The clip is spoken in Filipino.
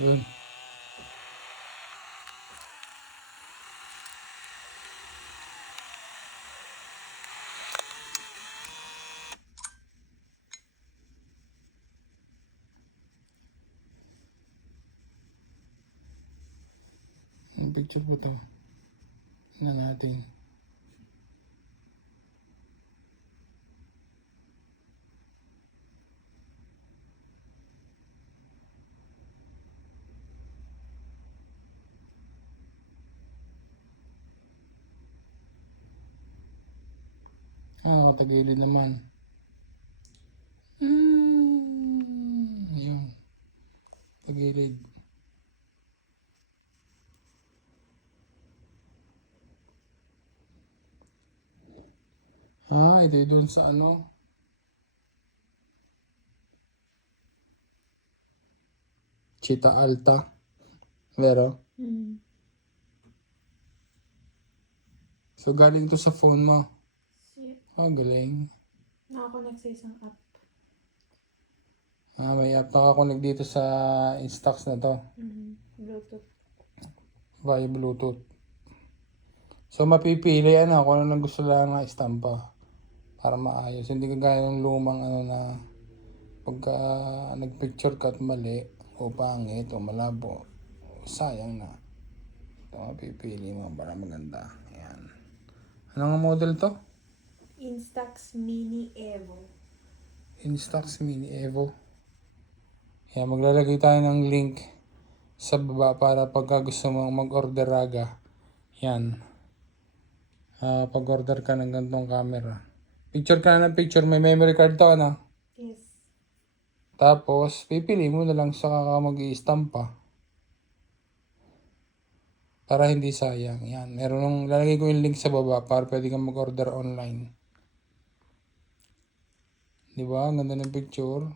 Yun. Ang picture po ito. Na natin. Nakatagilid naman. Yun. Tagilid. Ito doon sa ano. Chita Alta. Pero? So, galing to sa phone mo. Galing. Nakakonect sa isang app. May app nakakonect dito sa Instax na to. Bluetooth. Via Bluetooth. So, mapipili kung ano lang gusto lang na istampa. Para maayos. Hindi kagaya ng lumang na pagka nagpicture ka at mali, o pangit, o malabo, sayang na. Ito, mapipili mo para maganda. Ayan. Anong model to? Instax Mini Evo. Instax Mini Evo. Ayan, maglalagay tayo ng link sa baba para pagka gusto mong mag-order raga. Yan. Pag-order ka ng ganitong camera. Picture ka na ng picture, may memory card to, ano? Yes. Tapos, pipili mo na lang sa mag-i-stampa. Para hindi sayang. Yan. Meron nung lalagay ko yung link sa baba para pwede kang mag-order online. Diba? Ang ganda ng picture.